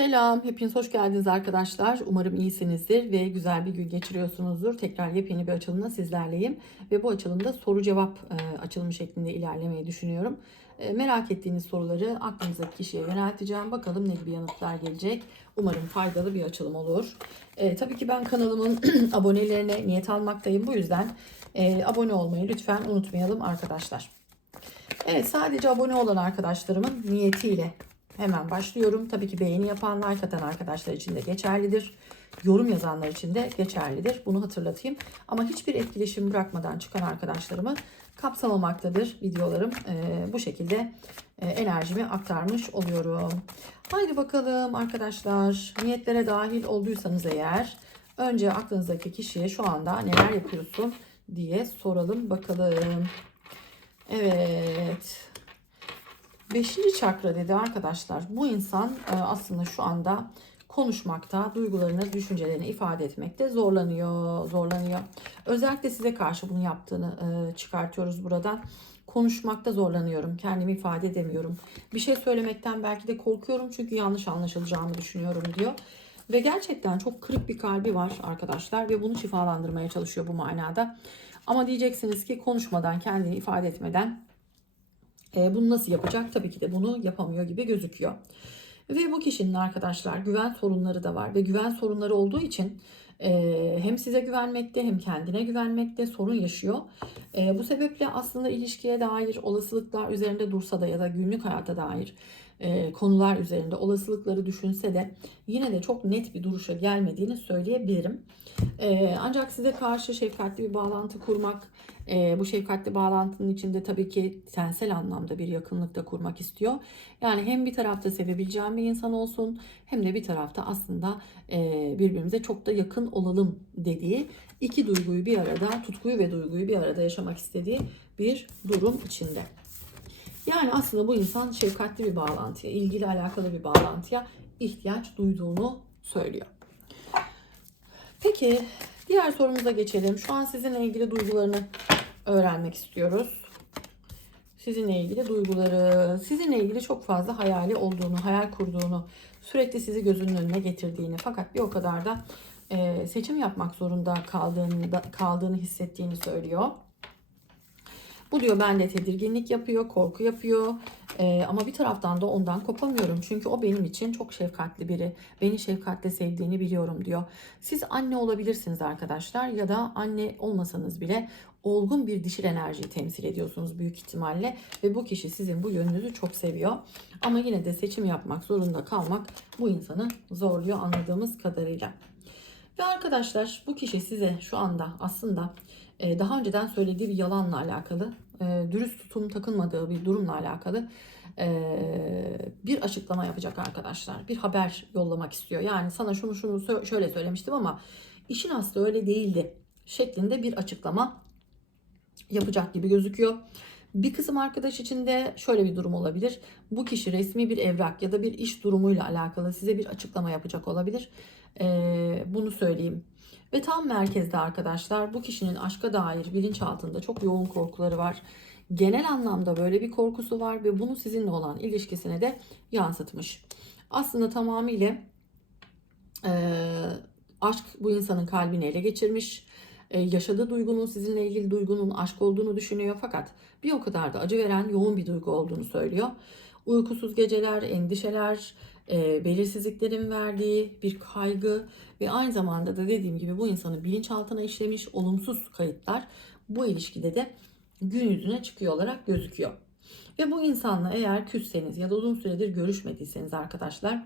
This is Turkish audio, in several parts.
Selam, hepiniz hoş geldiniz arkadaşlar. Umarım iyisinizdir ve güzel bir gün geçiriyorsunuzdur. Tekrar yepyeni bir açılımla sizlerleyim. Ve bu açılımda soru cevap e, açılımı şeklinde ilerlemeyi düşünüyorum. E, merak ettiğiniz soruları aklınızdaki kişiye yönelteceğim. Bakalım ne gibi yanıtlar gelecek. Umarım faydalı bir açılım olur. E, tabii ki ben kanalımın abonelerine niyet almaktayım. Bu yüzden e, abone olmayı lütfen unutmayalım arkadaşlar. Evet sadece abone olan arkadaşlarımın niyetiyle Hemen başlıyorum. Tabii ki beğeni yapan, like atan arkadaşlar için de geçerlidir. Yorum yazanlar için de geçerlidir. Bunu hatırlatayım. Ama hiçbir etkileşim bırakmadan çıkan arkadaşlarımı kapsamamaktadır videolarım. Ee, bu şekilde e, enerjimi aktarmış oluyorum. Haydi bakalım arkadaşlar. Niyetlere dahil olduysanız eğer önce aklınızdaki kişiye şu anda neler yapıyorsun diye soralım bakalım. Evet. Beşinci çakra dedi arkadaşlar. Bu insan e, aslında şu anda konuşmakta, duygularını, düşüncelerini ifade etmekte zorlanıyor, zorlanıyor. Özellikle size karşı bunu yaptığını e, çıkartıyoruz buradan. Konuşmakta zorlanıyorum, kendimi ifade edemiyorum. Bir şey söylemekten belki de korkuyorum çünkü yanlış anlaşılacağımı düşünüyorum diyor. Ve gerçekten çok kırık bir kalbi var arkadaşlar ve bunu şifalandırmaya çalışıyor bu manada. Ama diyeceksiniz ki konuşmadan, kendini ifade etmeden e, bunu nasıl yapacak? Tabii ki de bunu yapamıyor gibi gözüküyor. Ve bu kişinin arkadaşlar güven sorunları da var ve güven sorunları olduğu için e, hem size güvenmekte hem kendine güvenmekte sorun yaşıyor. E, bu sebeple aslında ilişkiye dair olasılıklar üzerinde dursa da ya da günlük hayata dair e, konular üzerinde olasılıkları düşünse de yine de çok net bir duruşa gelmediğini söyleyebilirim. E, ancak size karşı şefkatli bir bağlantı kurmak, e, bu şefkatli bağlantının içinde tabii ki tensel anlamda bir yakınlık da kurmak istiyor. Yani hem bir tarafta sevebileceğim bir insan olsun hem de bir tarafta aslında e, birbirimize çok da yakın olalım dediği iki duyguyu bir arada, tutkuyu ve duyguyu bir arada yaşamak istediği bir durum içinde. Yani aslında bu insan şefkatli bir bağlantıya, ilgili alakalı bir bağlantıya ihtiyaç duyduğunu söylüyor. Peki diğer sorumuza geçelim. Şu an sizinle ilgili duygularını öğrenmek istiyoruz. Sizinle ilgili duyguları, sizinle ilgili çok fazla hayali olduğunu, hayal kurduğunu, sürekli sizi gözünün önüne getirdiğini fakat bir o kadar da e, seçim yapmak zorunda kaldığını, kaldığını hissettiğini söylüyor. Bu diyor bende tedirginlik yapıyor, korku yapıyor. Ee, ama bir taraftan da ondan kopamıyorum. Çünkü o benim için çok şefkatli biri. Beni şefkatle sevdiğini biliyorum diyor. Siz anne olabilirsiniz arkadaşlar ya da anne olmasanız bile olgun bir dişil enerjiyi temsil ediyorsunuz büyük ihtimalle ve bu kişi sizin bu yönünüzü çok seviyor. Ama yine de seçim yapmak zorunda kalmak bu insanı zorluyor anladığımız kadarıyla. Ve arkadaşlar bu kişi size şu anda aslında daha önceden söylediği bir yalanla alakalı, e, dürüst tutum takınmadığı bir durumla alakalı e, bir açıklama yapacak arkadaşlar. Bir haber yollamak istiyor. Yani sana şunu şunu şöyle söylemiştim ama işin aslı öyle değildi şeklinde bir açıklama yapacak gibi gözüküyor. Bir kısım arkadaş için de şöyle bir durum olabilir. Bu kişi resmi bir evrak ya da bir iş durumuyla alakalı size bir açıklama yapacak olabilir. Ee, bunu söyleyeyim. Ve tam merkezde arkadaşlar bu kişinin aşka dair bilinçaltında çok yoğun korkuları var. Genel anlamda böyle bir korkusu var ve bunu sizinle olan ilişkisine de yansıtmış. Aslında tamamıyla e, aşk bu insanın kalbini ele geçirmiş. E, yaşadığı duygunun sizinle ilgili duygunun aşk olduğunu düşünüyor fakat bir o kadar da acı veren yoğun bir duygu olduğunu söylüyor. Uykusuz geceler, endişeler, belirsizliklerin verdiği bir kaygı ve aynı zamanda da dediğim gibi bu insanı bilinçaltına işlemiş olumsuz kayıtlar bu ilişkide de gün yüzüne çıkıyor olarak gözüküyor. Ve bu insanla eğer küsseniz ya da uzun süredir görüşmediyseniz arkadaşlar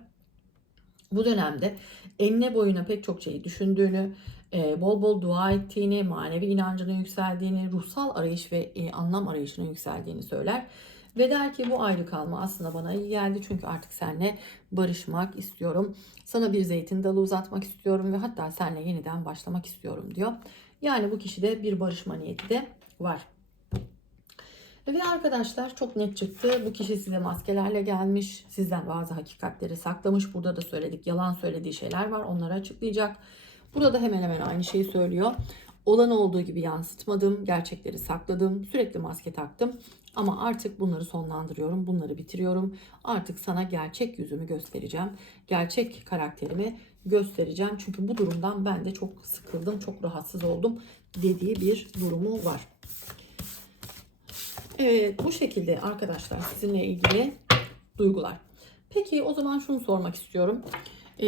bu dönemde enine boyuna pek çok şeyi düşündüğünü, bol bol dua ettiğini, manevi inancının yükseldiğini, ruhsal arayış ve anlam arayışının yükseldiğini söyler. Ve der ki bu ayrı kalma aslında bana iyi geldi çünkü artık seninle barışmak istiyorum. Sana bir zeytin dalı uzatmak istiyorum ve hatta seninle yeniden başlamak istiyorum diyor. Yani bu kişide bir barışma niyeti de var. Ve arkadaşlar çok net çıktı. Bu kişi size maskelerle gelmiş. Sizden bazı hakikatleri saklamış. Burada da söyledik. Yalan söylediği şeyler var. Onları açıklayacak. Burada hemen hemen aynı şeyi söylüyor. Olan olduğu gibi yansıtmadım. Gerçekleri sakladım. Sürekli maske taktım. Ama artık bunları sonlandırıyorum, bunları bitiriyorum. Artık sana gerçek yüzümü göstereceğim. Gerçek karakterimi göstereceğim. Çünkü bu durumdan ben de çok sıkıldım, çok rahatsız oldum dediği bir durumu var. Evet bu şekilde arkadaşlar sizinle ilgili duygular. Peki o zaman şunu sormak istiyorum. Ee,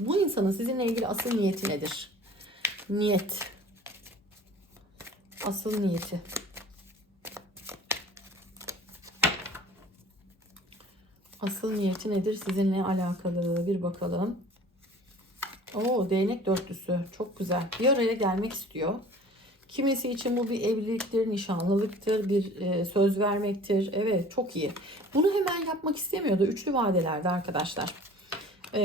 bu insanın sizinle ilgili asıl niyeti nedir? Niyet. Asıl niyeti. Asıl niyeti nedir sizinle alakalı? Bir bakalım. Oo değnek dörtlüsü. Çok güzel. Bir araya gelmek istiyor. Kimisi için bu bir evliliktir, nişanlılıktır, bir e, söz vermektir. Evet çok iyi. Bunu hemen yapmak istemiyordu. Üçlü vadelerde arkadaşlar. Ee,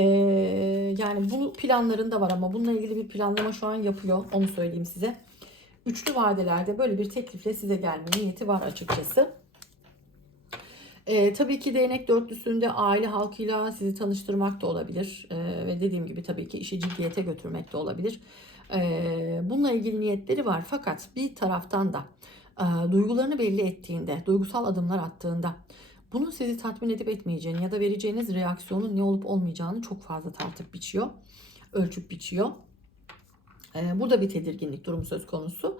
yani bu planlarında var ama bununla ilgili bir planlama şu an yapıyor. Onu söyleyeyim size. Üçlü vadelerde böyle bir teklifle size gelme niyeti var açıkçası. Ee, tabii ki değnek dörtlüsünde aile halkıyla sizi tanıştırmak da olabilir. Ee, ve dediğim gibi tabii ki işi ciddiyete götürmek de olabilir. Ee, bununla ilgili niyetleri var. Fakat bir taraftan da e, duygularını belli ettiğinde, duygusal adımlar attığında bunun sizi tatmin edip etmeyeceğini ya da vereceğiniz reaksiyonun ne olup olmayacağını çok fazla tartıp biçiyor. Ölçüp biçiyor. Ee, burada bir tedirginlik durumu söz konusu.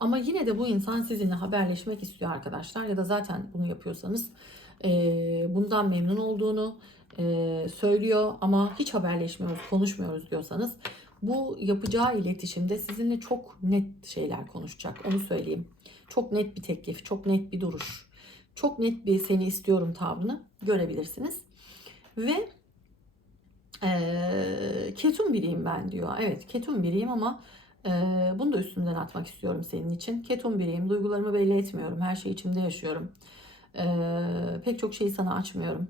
Ama yine de bu insan sizinle haberleşmek istiyor arkadaşlar. Ya da zaten bunu yapıyorsanız bundan memnun olduğunu söylüyor. Ama hiç haberleşmiyoruz, konuşmuyoruz diyorsanız bu yapacağı iletişimde sizinle çok net şeyler konuşacak. Onu söyleyeyim. Çok net bir teklif, çok net bir duruş. Çok net bir seni istiyorum tavrını görebilirsiniz. Ve e, ketum biriyim ben diyor. Evet ketum biriyim ama e, bunu da üstümden atmak istiyorum senin için. Ketum biriyim. Duygularımı belli etmiyorum. Her şey içimde yaşıyorum. E, pek çok şeyi sana açmıyorum.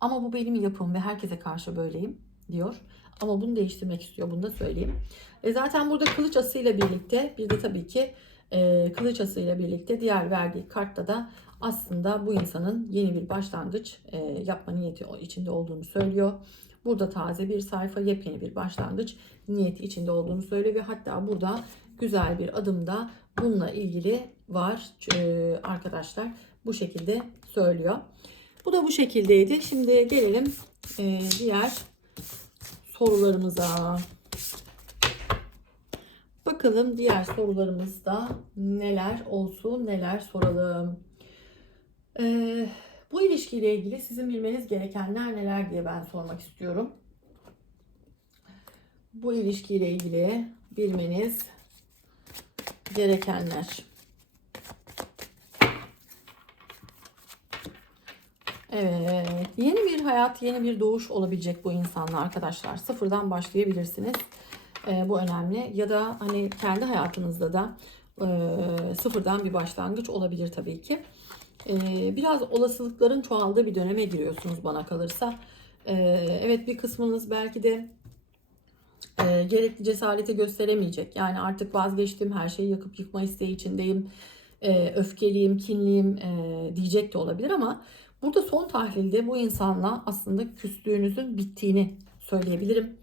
Ama bu benim yapım ve herkese karşı böyleyim diyor. Ama bunu değiştirmek istiyor. Bunu da söyleyeyim. E zaten burada kılıç asıyla birlikte bir de tabii ki e, kılıç asıyla birlikte diğer verdiği kartta da aslında bu insanın yeni bir başlangıç e, yapma niyeti içinde olduğunu söylüyor. Burada taze bir sayfa, yepyeni bir başlangıç niyeti içinde olduğunu söylüyor ve hatta burada güzel bir adım da bununla ilgili var e, arkadaşlar. Bu şekilde söylüyor. Bu da bu şekildeydi. Şimdi gelelim e, diğer sorularımıza. Bakalım diğer sorularımızda neler olsun, neler soralım. Ee, bu ilişkiyle ilgili sizin bilmeniz gerekenler neler diye ben sormak istiyorum. Bu ilişkiyle ilgili bilmeniz gerekenler. Evet, yeni bir hayat, yeni bir doğuş olabilecek bu insanla arkadaşlar. Sıfırdan başlayabilirsiniz. Ee, bu önemli. Ya da hani kendi hayatınızda da e, sıfırdan bir başlangıç olabilir tabii ki. Ee, biraz olasılıkların çoğaldığı bir döneme giriyorsunuz bana kalırsa. Ee, evet bir kısmınız belki de e, gerekli cesareti gösteremeyecek. Yani artık vazgeçtim, her şeyi yakıp yıkma isteği içindeyim, e, öfkeliyim, kinliyim e, diyecek de olabilir ama burada son tahlilde bu insanla aslında küslüğünüzün bittiğini söyleyebilirim.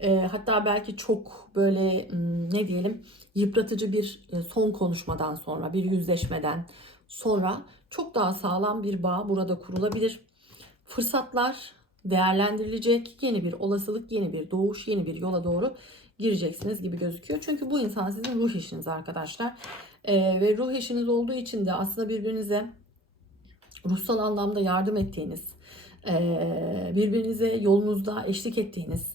E, hatta belki çok böyle hmm, ne diyelim yıpratıcı bir e, son konuşmadan sonra, bir yüzleşmeden sonra çok daha sağlam bir bağ burada kurulabilir. Fırsatlar değerlendirilecek, yeni bir olasılık, yeni bir doğuş, yeni bir yola doğru gireceksiniz gibi gözüküyor. Çünkü bu insan sizin ruh eşiniz arkadaşlar. Ee, ve ruh eşiniz olduğu için de aslında birbirinize ruhsal anlamda yardım ettiğiniz, birbirinize yolunuzda eşlik ettiğiniz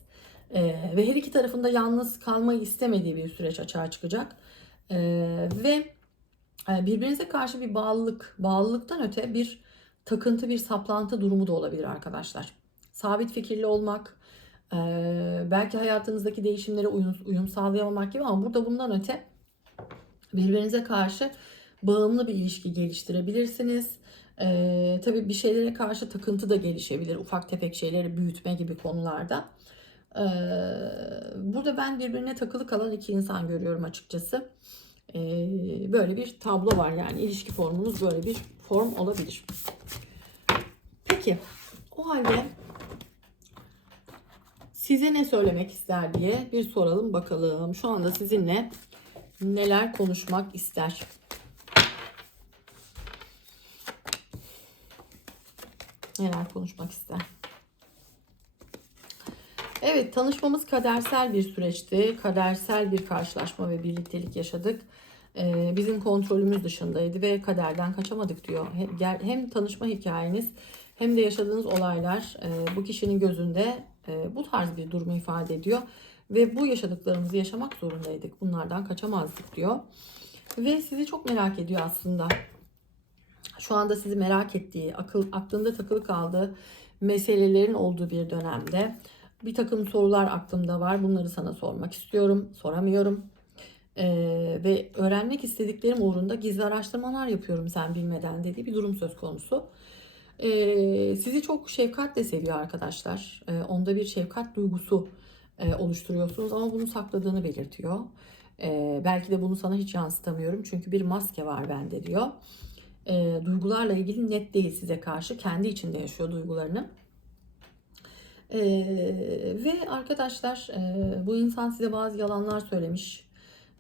ve her iki tarafında yalnız kalmayı istemediği bir süreç açığa çıkacak. Ve birbirinize karşı bir bağlılık, bağlılıktan öte bir takıntı, bir saplantı durumu da olabilir arkadaşlar. Sabit fikirli olmak, belki hayatınızdaki değişimlere uyum sağlayamamak gibi ama burada bundan öte birbirinize karşı bağımlı bir ilişki geliştirebilirsiniz. Ee, tabii bir şeylere karşı takıntı da gelişebilir. Ufak tefek şeyleri büyütme gibi konularda. Ee, burada ben birbirine takılı kalan iki insan görüyorum açıkçası. Ee, böyle bir tablo var yani ilişki formunuz böyle bir form olabilir. Peki o halde size ne söylemek ister diye bir soralım bakalım. Şu anda sizinle neler konuşmak ister? Neler konuşmak ister? Evet tanışmamız kadersel bir süreçti. Kadersel bir karşılaşma ve birliktelik yaşadık. Ee, bizim kontrolümüz dışındaydı ve kaderden kaçamadık diyor. Hem, hem tanışma hikayeniz hem de yaşadığınız olaylar e, bu kişinin gözünde e, bu tarz bir durumu ifade ediyor. Ve bu yaşadıklarımızı yaşamak zorundaydık. Bunlardan kaçamazdık diyor. Ve sizi çok merak ediyor aslında. Şu anda sizi merak ettiği, akıl, aklında takılı kaldığı meselelerin olduğu bir dönemde. Bir takım sorular aklımda var. Bunları sana sormak istiyorum. Soramıyorum. Ee, ve öğrenmek istediklerim uğrunda gizli araştırmalar yapıyorum sen bilmeden dediği bir durum söz konusu. Ee, sizi çok şefkatle seviyor arkadaşlar. Ee, onda bir şefkat duygusu e, oluşturuyorsunuz ama bunu sakladığını belirtiyor. Ee, belki de bunu sana hiç yansıtamıyorum çünkü bir maske var bende diyor. Ee, duygularla ilgili net değil size karşı. Kendi içinde yaşıyor duygularını. Ee, ve arkadaşlar e, bu insan size bazı yalanlar söylemiş.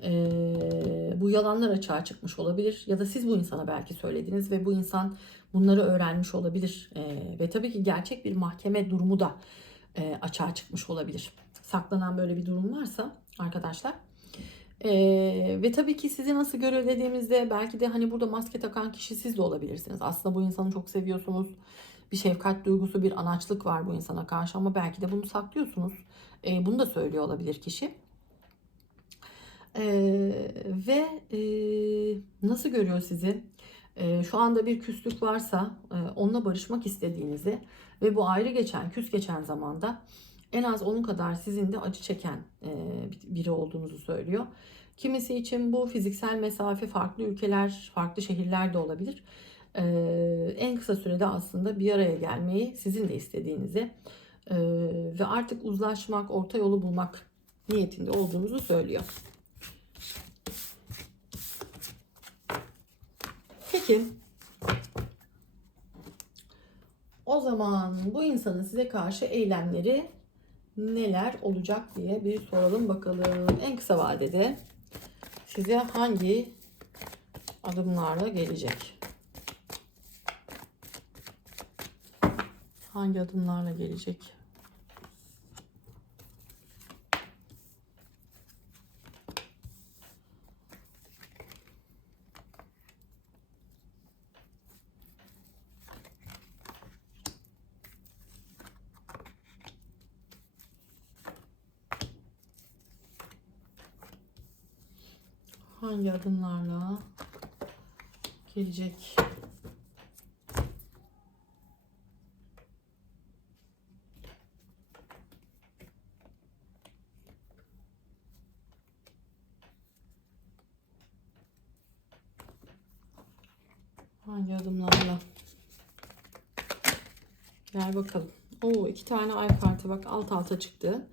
Ee, bu yalanlar açığa çıkmış olabilir ya da siz bu insana belki söylediniz ve bu insan bunları öğrenmiş olabilir Ee, ve tabii ki gerçek bir mahkeme durumu da e, açığa çıkmış olabilir. Saklanan böyle bir durum varsa arkadaşlar. Ee, ve tabii ki sizi nasıl görüyor dediğimizde belki de hani burada maske takan kişi siz de olabilirsiniz. Aslında bu insanı çok seviyorsunuz. Bir şefkat duygusu, bir anaçlık var bu insana karşı ama belki de bunu saklıyorsunuz. Ee, bunu da söylüyor olabilir kişi. Ee, ve e, nasıl görüyor sizi? Ee, şu anda bir küslük varsa e, onunla barışmak istediğinizi ve bu ayrı geçen, küs geçen zamanda en az onun kadar sizin de acı çeken e, biri olduğunuzu söylüyor. Kimisi için bu fiziksel mesafe farklı ülkeler, farklı şehirler de olabilir. Ee, en kısa sürede aslında bir araya gelmeyi sizin de istediğinizi e, ve artık uzlaşmak, orta yolu bulmak niyetinde olduğunuzu söylüyor. Peki. O zaman bu insanın size karşı eylemleri neler olacak diye bir soralım bakalım. En kısa vadede size hangi adımlarla gelecek? Hangi adımlarla gelecek? Hangi adımlarla gelecek? Hangi adımlarla? Gel bakalım. Oo iki tane ay kartı bak alt alta çıktı.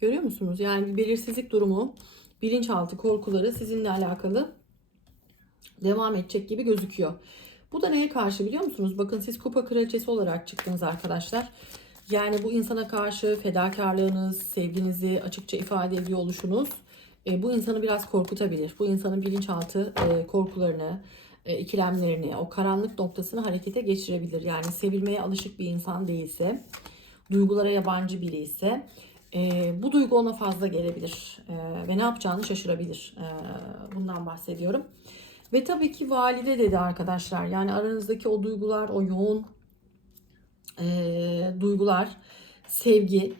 Görüyor musunuz? Yani belirsizlik durumu, bilinçaltı korkuları sizinle alakalı devam edecek gibi gözüküyor. Bu da neye karşı biliyor musunuz? Bakın siz kupa kraliçesi olarak çıktınız arkadaşlar. Yani bu insana karşı fedakarlığınız, sevginizi açıkça ifade ediyor oluşunuz e, bu insanı biraz korkutabilir. Bu insanın bilinçaltı e, korkularını, e, ikilemlerini, o karanlık noktasını harekete geçirebilir. Yani sevilmeye alışık bir insan değilse, duygulara yabancı biri ise e, bu duygu ona fazla gelebilir e, ve ne yapacağını şaşırabilir. E, bundan bahsediyorum. Ve tabii ki valide dedi arkadaşlar. Yani aranızdaki o duygular, o yoğun e, duygular, sevgi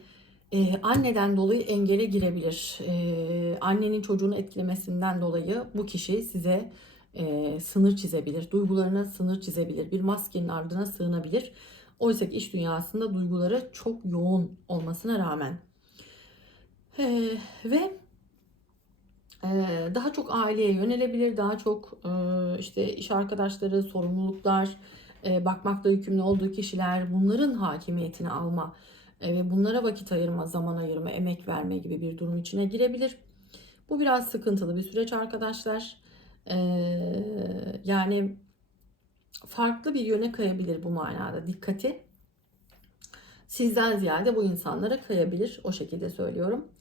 e, anneden dolayı engele girebilir. E, annenin çocuğunu etkilemesinden dolayı bu kişi size e, sınır çizebilir. Duygularına sınır çizebilir. Bir maskenin ardına sığınabilir. Oysa ki iş dünyasında duyguları çok yoğun olmasına rağmen. E, ve e, daha çok aileye yönelebilir. Daha çok e, işte iş arkadaşları, sorumluluklar, e, bakmakla yükümlü olduğu kişiler bunların hakimiyetini alma ve bunlara vakit ayırma, zaman ayırma, emek verme gibi bir durum içine girebilir. Bu biraz sıkıntılı bir süreç arkadaşlar. Yani farklı bir yöne kayabilir bu manada dikkati. Sizden ziyade bu insanlara kayabilir. O şekilde söylüyorum.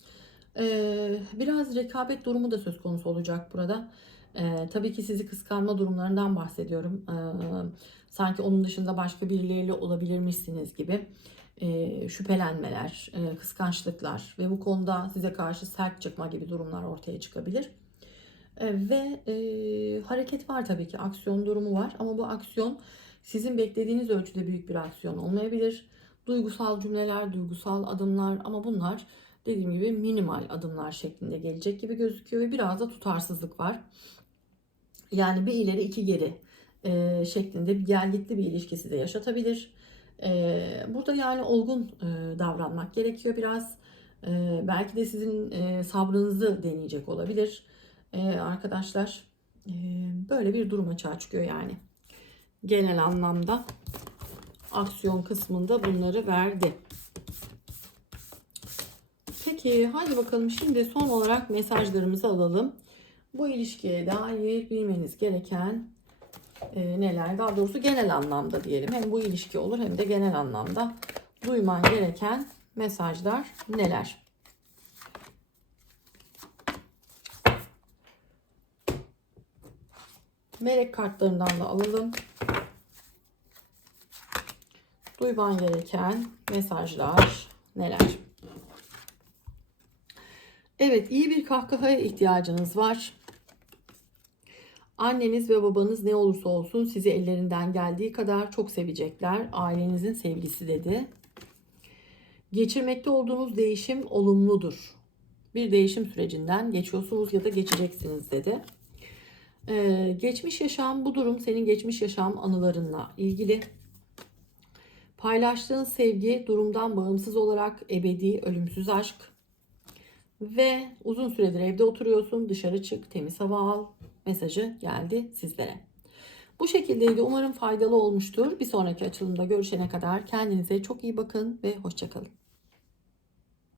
E, biraz rekabet durumu da söz konusu olacak burada. E, tabii ki sizi kıskanma durumlarından bahsediyorum. E, sanki onun dışında başka birileriyle olabilirmişsiniz gibi şüphelenmeler, e, kıskançlıklar ve bu konuda size karşı sert çıkma gibi durumlar ortaya çıkabilir. Ve e, hareket var tabii ki, aksiyon durumu var ama bu aksiyon sizin beklediğiniz ölçüde büyük bir aksiyon olmayabilir. Duygusal cümleler, duygusal adımlar ama bunlar dediğim gibi minimal adımlar şeklinde gelecek gibi gözüküyor ve biraz da tutarsızlık var. Yani bir ileri iki geri e, şeklinde bir gelgitli bir ilişki size yaşatabilir. E, burada yani olgun e, davranmak gerekiyor biraz. E, belki de sizin e, sabrınızı deneyecek olabilir e, arkadaşlar. E, böyle bir durum açığa çıkıyor yani. Genel anlamda aksiyon kısmında bunları verdi. Peki hadi bakalım şimdi son olarak mesajlarımızı alalım. Bu ilişkiye dair bilmeniz gereken e, neler? Daha doğrusu genel anlamda diyelim. Hem bu ilişki olur hem de genel anlamda duyman gereken mesajlar neler? Melek kartlarından da alalım. Duyman gereken mesajlar neler? Evet, iyi bir kahkahaya ihtiyacınız var. Anneniz ve babanız ne olursa olsun sizi ellerinden geldiği kadar çok sevecekler. Ailenizin sevgisi dedi. Geçirmekte olduğunuz değişim olumludur. Bir değişim sürecinden geçiyorsunuz ya da geçeceksiniz dedi. Ee, geçmiş yaşam bu durum senin geçmiş yaşam anılarınla ilgili. Paylaştığın sevgi durumdan bağımsız olarak ebedi, ölümsüz aşk. Ve uzun süredir evde oturuyorsun, dışarı çık, temiz hava al mesajı geldi sizlere. Bu şekildeydi. Umarım faydalı olmuştur. Bir sonraki açılımda görüşene kadar kendinize çok iyi bakın ve hoşçakalın.